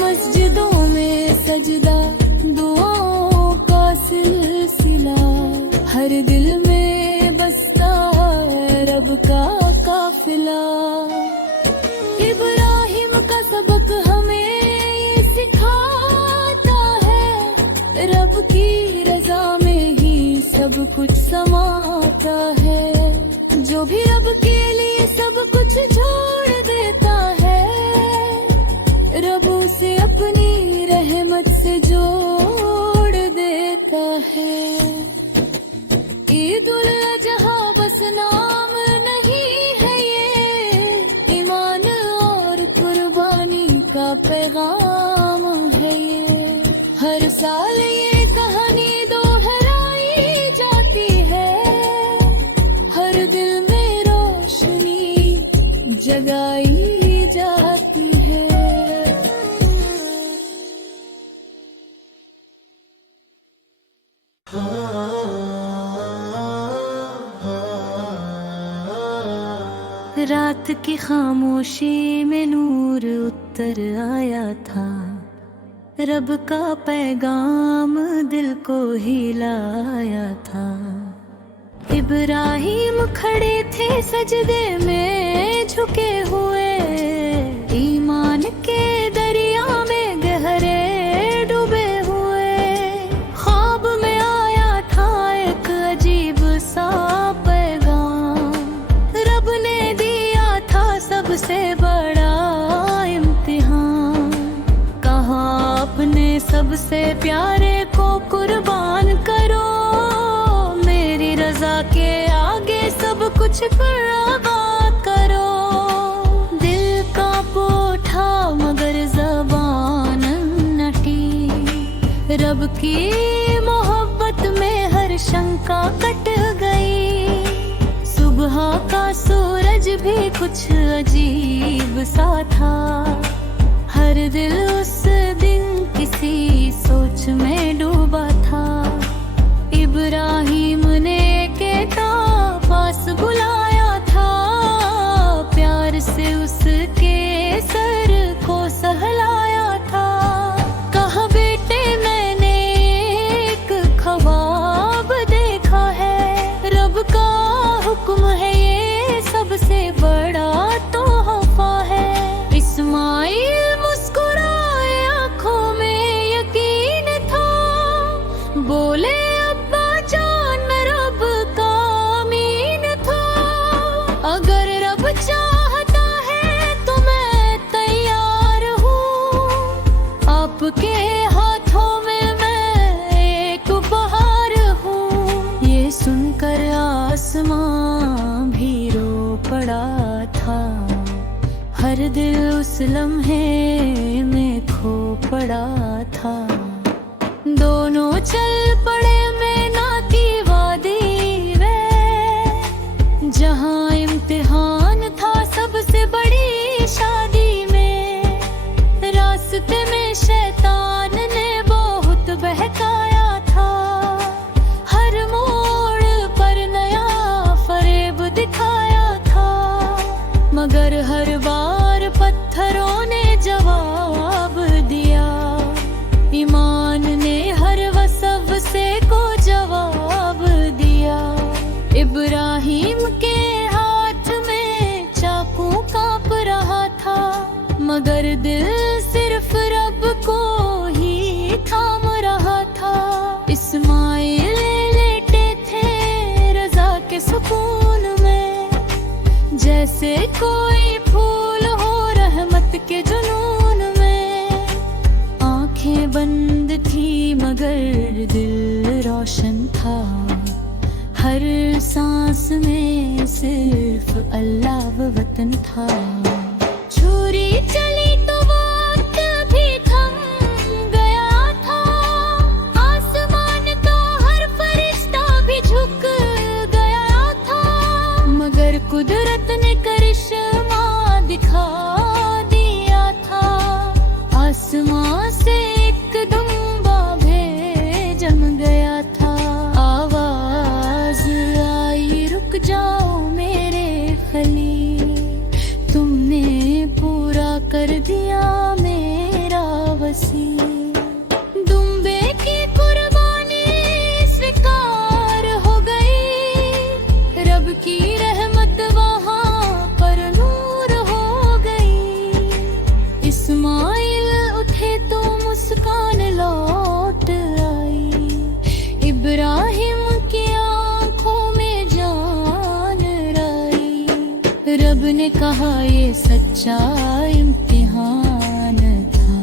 मस्जिदों में सजदा दुआओं का सिलसिला, हर दिल में बसता है रब का काफिला। इब्राहिम का सबक हमें ये सिखाता है, रब की रजा में ही सब कुछ समाता है। जो भी रब के लिए सब कुछ छोड़ देता है, रब उसे अपनी रहमत से जोड़ देता है। ईद उल अजहा बस नाम नहीं है ये, ईमान और कुर्बानी का पैगाम है ये। हर साल ये कहानी दोहराई जाती है, हर दिल में रोशनी जगाई जाती है। रात की खामोशी में नूर उतर आया था, रब का पैगाम दिल को हिलाया था। इब्राहिम खड़े थे सजदे में झुके हुए, ईमान के दरिया में गहरे डूबे हुए। ख्वाब में आया था एक अजीब सा पैगाम, रब ने दिया था सबसे बड़ा इम्तिहान। कहा अपने सबसे प्यारे को कुर्बान करो, मेरी रजा के आगे सब कुछ कुर्बान करो। दिल का पोठा मगर ज़बान नटी, रब की मोहब्बत में हर शंका कट गई। सुबह का सूरज भी कुछ अजीब सा था, हर दिल उस दिन किसी सोच में डूबा था। इब्राहिम ने के पास बुलाया था, जब चाहता है तो मैं तैयार हूँ, आपके हाथों में मैं एक उपहार हूँ। ये सुनकर आसमां भी रो पड़ा था, हर दिल उस लम्हे में खो पड़ा था। दोनों चल पड़े मैना की वादी में, जहाँ इम्तिहान था सबसे बड़ी शादी में। रास्ते में शैतान ने बहुत बहकाया था, हर मोड़ पर नया फरेब दिखाया था। मगर हर बार पत्थरों ने जवाब दिया, ईमान ने हर वसवसे को जवाब दिया। इब्राहिम के हाथ में चाकू कांप रहा था, मगर दिल सिर्फ रब को ही थाम रहा था। इस्माइल लेटे थे रजा के सुकून में, जैसे कोई फूल हो रहमत के जुनून में। आंखें बंद थी मगर दिल रोशन था, हर सांस में सिर्फ अल्लाह व वतन था। छुरी चली तो वक्त भी थम गया था, आसमान का हर फरिश्ता भी झुक गया था। मगर कुदरत ने करिश्मा दिखा दिया था, आसमां से एक दुम्बा भी जम गया था। आवाज आई रुक जाओ मेरे खलील, तुमने पूरा कर दिया मेरा वसील। दुम्बे की कुर्बानी स्वीकार हो गई, रब की रहमत वहाँ पर नूर हो गई। इस्माइल उठे तो मुस्कान लौट आई, इब्राहिम की आंखों में जान आई। रब ने कहा ये सच्चा इम्तिहान था,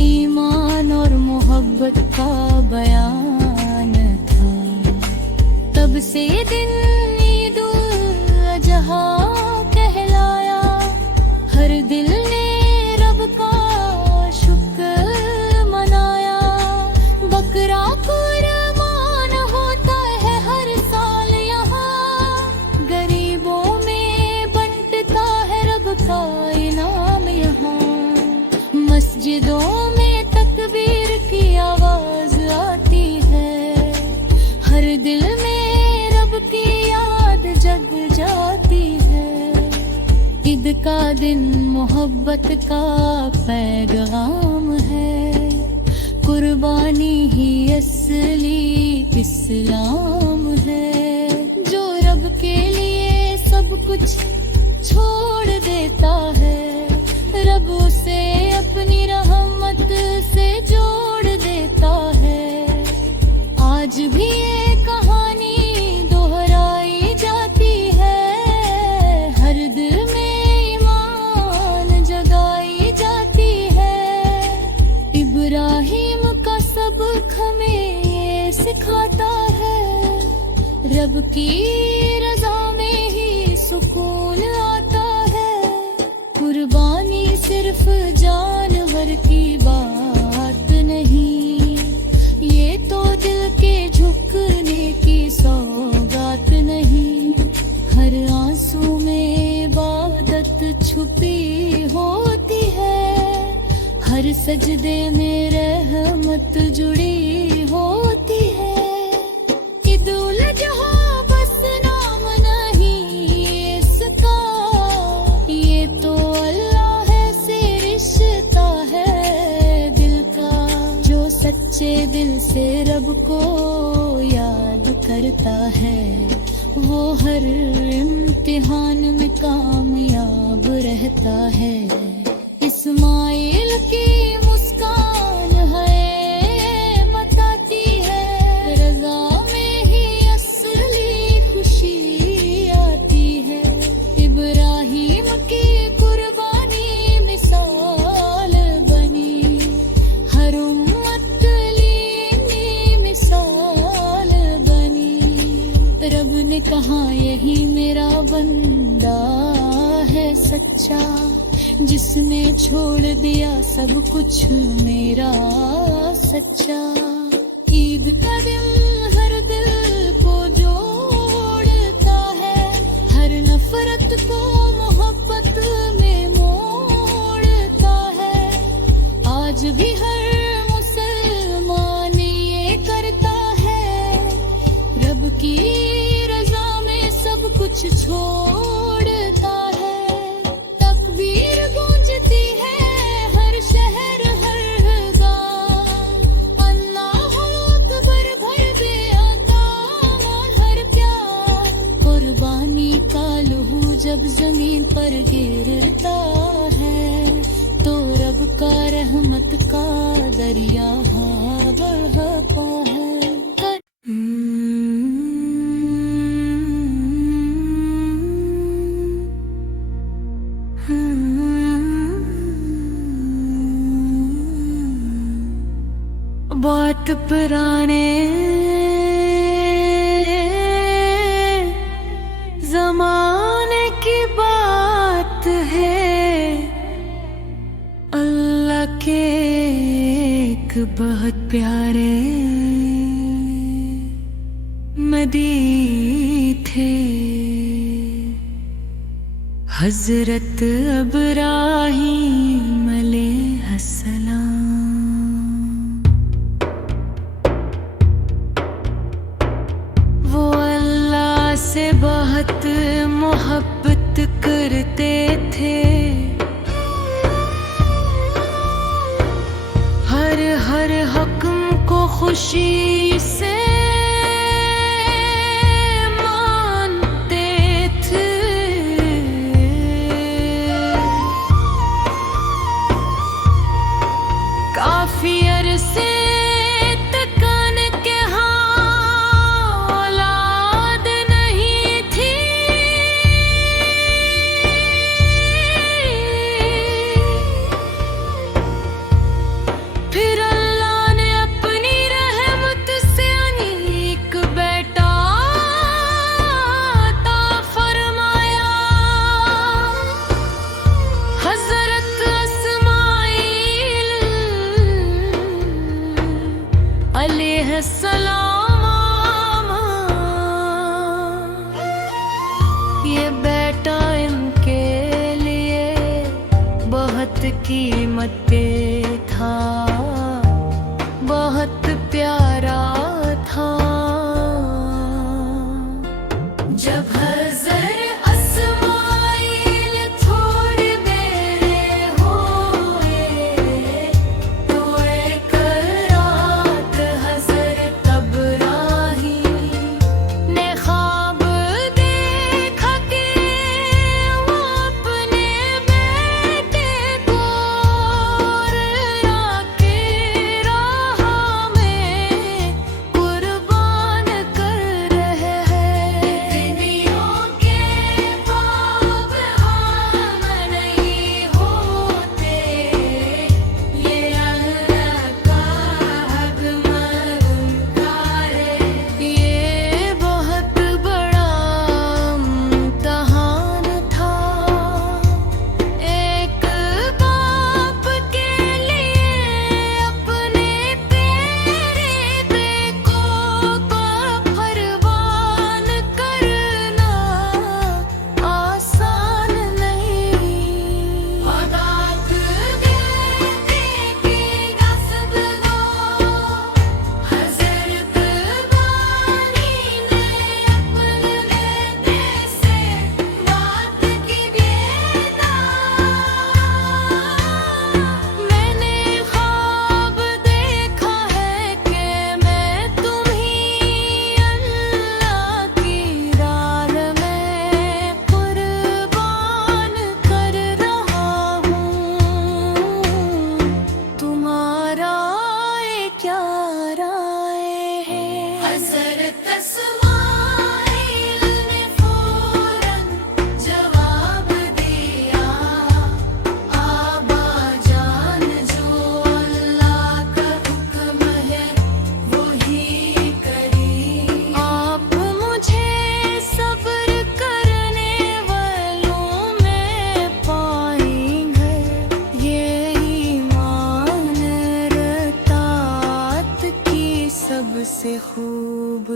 ईमान और मोहब्बत का बयान था। तब से ये दिन ईद उल अजहा कहलाया, हर दिल ने रब का शुक्र मनाया। बकरा कुर्बान होता है हर साल यहाँ, गरीबों में बंटता है रब का इनाम यहाँ। मस्जिदों में तकबीर की आवाज आती है, हर दिल में रब की याद जग जाती है। ईद का दिन मोहब्बत का पैगाम है, कुर्बानी ही असली इस्लाम है। जो रब के लिए सब कुछ छोड़ देता है, रब उसे अपनी रहमत से जोड़ देता है। आज भी ये कहानी दोहराई जाती है, हर दिल में ईमान जगाई जाती है। इब्राहिम का सबक हमें ये सिखाता है, रब की रजा में ही सुकून आता है। कुर्बानी सिर्फ जानवर की बात नहीं, ये तो दिल के झुकने की सौगात नहीं। हर आंसू में इबादत छुपी होती है, हर सजदे में रहमत जुड़ी होती है। ईद उल अजहा बस नाम नहीं इसका, ये तो अल्लाह से रिश्ता है दिल का। जो सच्चे दिल से रब को याद करता है, वो हर इम्तिहान में कामयाब रहता है। इस्माइल की मुस्कान है बताती है, रजा में ही असली खुशी आती है। कहा यही मेरा बंदा है सच्चा, जिसने छोड़ दिया सब कुछ मेरा सच्चा। ईद का दिन हर दिल को जोड़ता है, हर नफरत को मोहब्बत में मोड़ता है। आज भी हर मुसलमान ये करता है, रब की रजा में सब कुछ छोड़ता है। तकबीर गूंजती है हर शहर हर गाँव, अल्लाह अकबर भर दे अता हर प्यार। कुर्बानी का लहू जब जमीन पर गिरता है, तो रब का रहमत का दरिया बहता है। बहुत पुराने जमाने की बात है, अल्लाह के एक बहुत प्यारे नबी थे, हजरत इब्राहीम अलैहिस्सलाम। वो अल्लाह से बहुत मोहब्बत करते थे, हर हुक्म को खुशी से मानते थे। काफी अरसे तक उनके औलाद नहीं थी, फिर अल्लाह ने अपनी रहमत से एक बेटा अता फरमाया, हजरत इस्माइल अलैहिस्सलाम। ये बेटा इनके लिए बहुत कीमती था, बहुत प्यारा था। जब हज़रत इस्माइल थोड़े मेरे हुए, तो एक रात हज़रत इब्राहीम ने ख्वाब देखा कि वो अपने बेटे को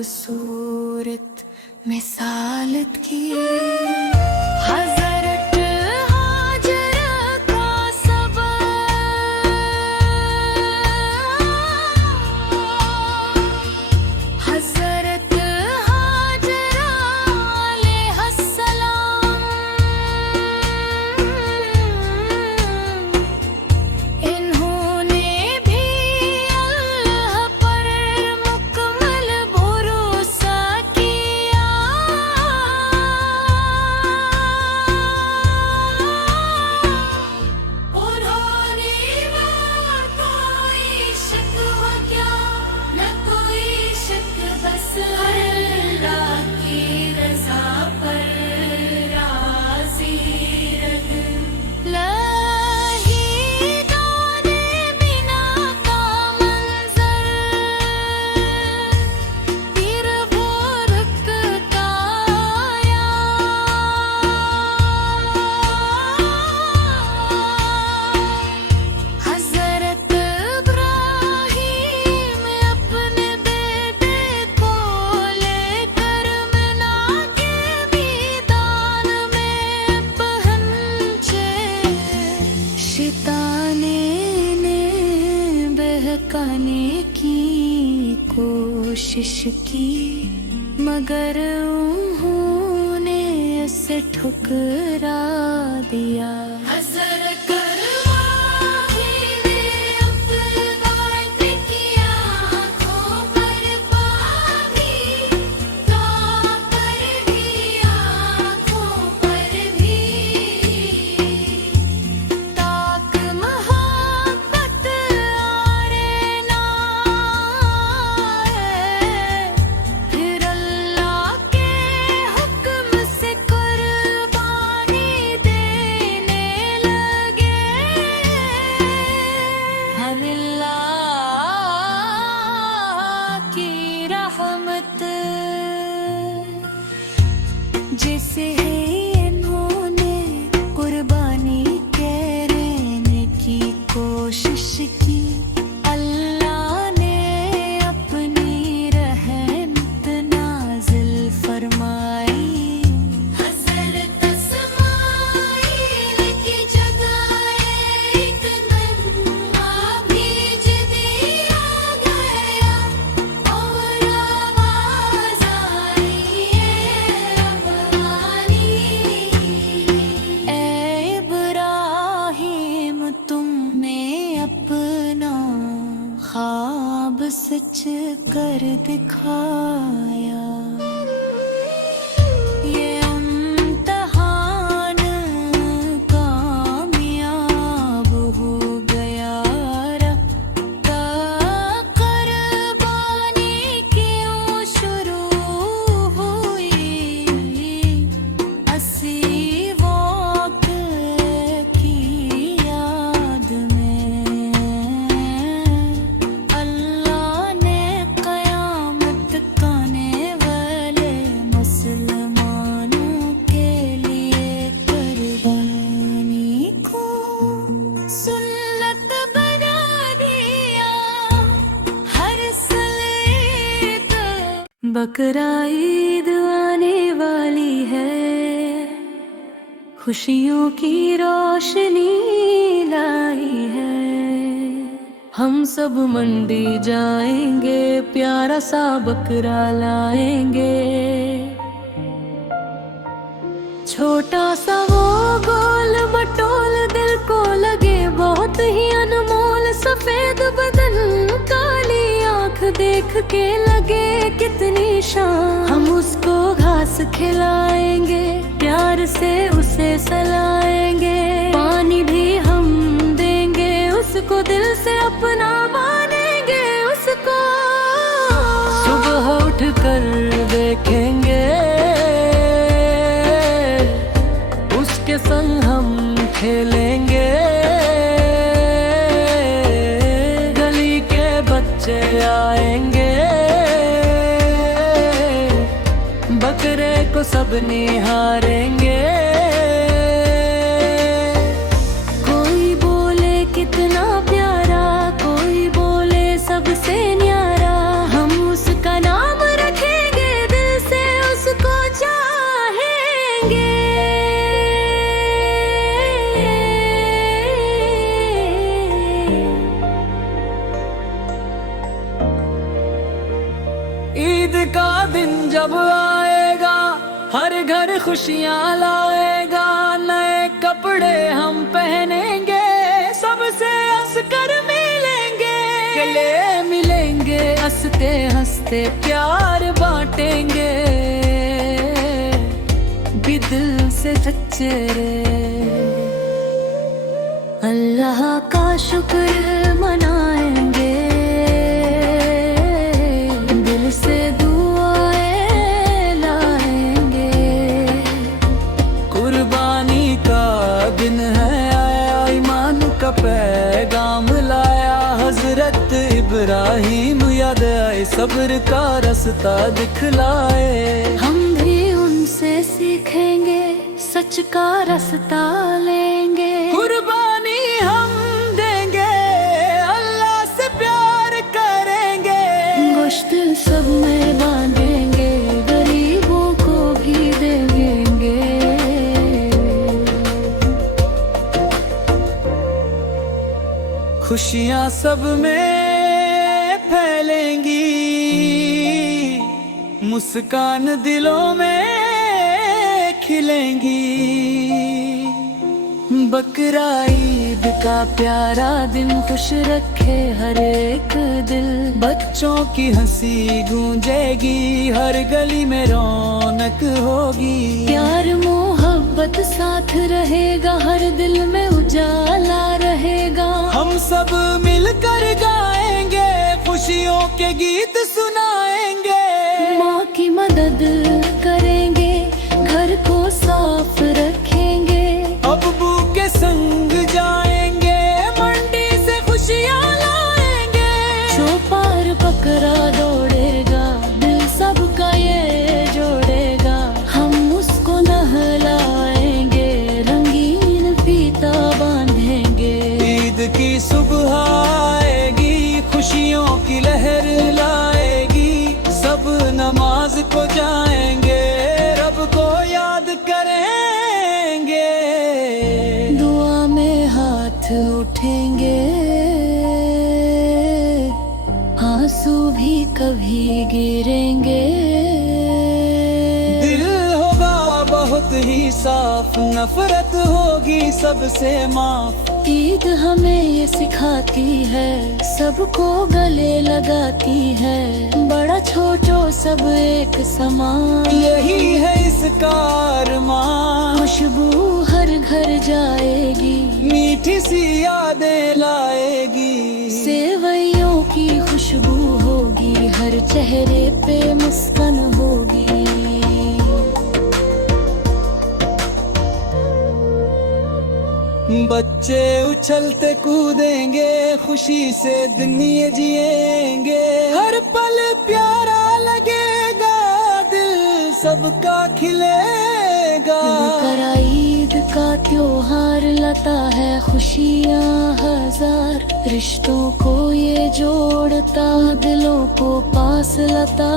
खूबसूरत मिसालत की हज़रत हाजरा का हज़रत हाजरा अलैहिस्सलाम इन्होंने भी अल्लाह पर मुकम्मल भरोसा किया। उन्होंने कोई शिकवा क्या न कोई शक, बस अल्लाह की रज़ा पर राज़ी रहे। लाही दाने बिना का मंज़र तीर वो रुकता आया। हज़रत इब्राहीम अपने बेटे को लेकर मिना के मैदान में पहुंचे। शैताने ने बहकाने की कोशिश की, मगर उन्होंने उसे ठुकरा दिया। हज़रत इब्राहीम ने अपना किया आँखों पर पानी, दाँव पर भी आँखों पर भी, ताक मोहब्बत आरे ना आए। फिर अल्लाह के हुक्म से कुर्बानी देने लगे। अल्लाह की रहमत जिसे इन्होंने कुर्बानी के रहने की कोशिश की, अल्लाह ने अपनी रहमत नाज़िल फरमाई। हज़रत इस्माईल की जगह एक नन्हा बीज दिया गया और आवाज़ आई अबवानी। ए इब्राहीम तुमने अपना ख्वाब सच कर दिखाया। ये इम्तिहान कामयाब हो गया। रब्ता कुर्बानी क्यों शुरू हुई, असी वक्त की याद में अल्लाह ने क़यामत काने वाले मुसलमानों के लिए कुर्बानी को सुन्नत बना दिया। हर सलीत बकरा ईद आने वाली है, खुशियों की रोशनी लाई है। हम सब मंडी जाएंगे, प्यारा सा बकरा लाएंगे। छोटा सा वो गोल मटोल दिल को लगे बहुत ही अनमोल, सफेद बदन काली आंख देख के लगे कितनी शान। हम उसको घास खिलाएंगे, प्यार से उसे सलाएंगे, पानी भी हम देंगे उसको, दिल से अपना मानेंगे उसको। सुबह उठ कर देखेंगे उसके संग हम खेलेंगे। गली के बच्चे आएंगे, बकरे को सब निहारेंगे। कोई बोले कितना प्यारा, कोई बोले सबसे न्यारा, हम उसका नाम रखें जब आएगा हर घर खुशियाँ लाएगा, नए कपड़े हम पहनेंगे, सबसे हंस कर मिलेंगे, गले मिलेंगे, हंसते हंसते प्यार बांटेंगे, भी दिल से सच्चे रे। अल्लाह का शुक्र मनाएंगे, दिल से दुआएं लाएंगे, कुर्बानी का दिन है आया, ईमान का पैगाम लाया, हजरत इब्राहिम याद आए, सब्र का रास्ता दिखलाए। हम भी उनसे सीखेंगे, सच का रास्ता लेंगे, कुर्बानी हम देंगे, अल्लाह से प्यार करेंगे, गोश्त सब में बांधेंगे, गरीबों को भी देंगे। खुशियाँ सब में फैलेंगी, मुस्कान दिलों में खिलेंगी, बकरा ईद का प्यारा दिन खुश रखे हर एक दिल, बच्चों की हंसी गूंजेगी, हर गली में रौनक होगी, प्यार मोहब्बत साथ रहेगा, हर दिल में उजाला रहेगा, हम सब मिलकर गाएंगे, खुशियों के गीत सुनाएंगे, माँ की मदद करेंगे, घर को साफ रखेंगे, अब्बू के संग जाएंगे, मंडी से खुशियाँ लाएंगे, चौपार बकरा दौड़ेगा, दिल सबका ये जोड़ेगा, हम उसको नहलाएंगे, रंगीन फीता बांधेंगे, ईद की सुबह आएगी, खुशियों की लहर लाएगी, सब नमाज को जाएंगे, रब को याद करेंगे, दुआ में हाथ उठेंगे, आंसू भी कभी गिरेंगे, दिल होगा बहुत ही साफ, नफरत होगी सबसे माफ, ईद हमें ये सिखाती है, सबको गले लगाती है, बड़ा छोटो सब एक समान, यही है इसका अरमान, खुशबू हर घर जाएगी, मीठी सी यादें लाएगी, सेवइयों की खुशबू होगी, हर चेहरे पे मुस्कान होगी, बच्चे उछलते कूदेंगे, खुशी से दुनिया जिएंगे, हर पल प्यारा लगेगा, दिल सबका खिलेगा, बकरा ईद का त्योहार लाता है खुशियाँ हजार, रिश्तों को ये जोड़ता, दिलों को पास लाता,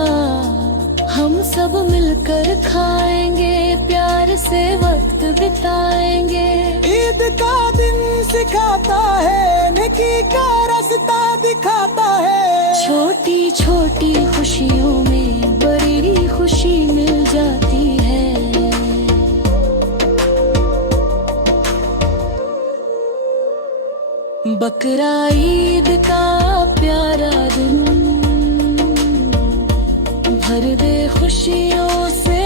हम सब मिलकर खाएंगे, प्यार से वक्त बिताएंगे, ईद का दिन सिखाता है, नेकी का रास्ता दिखाता है, छोटी छोटी खुशियों में बड़ी खुशी मिल जाती है, बकरा ईद का प्यारा दिन भर दे खुशियों से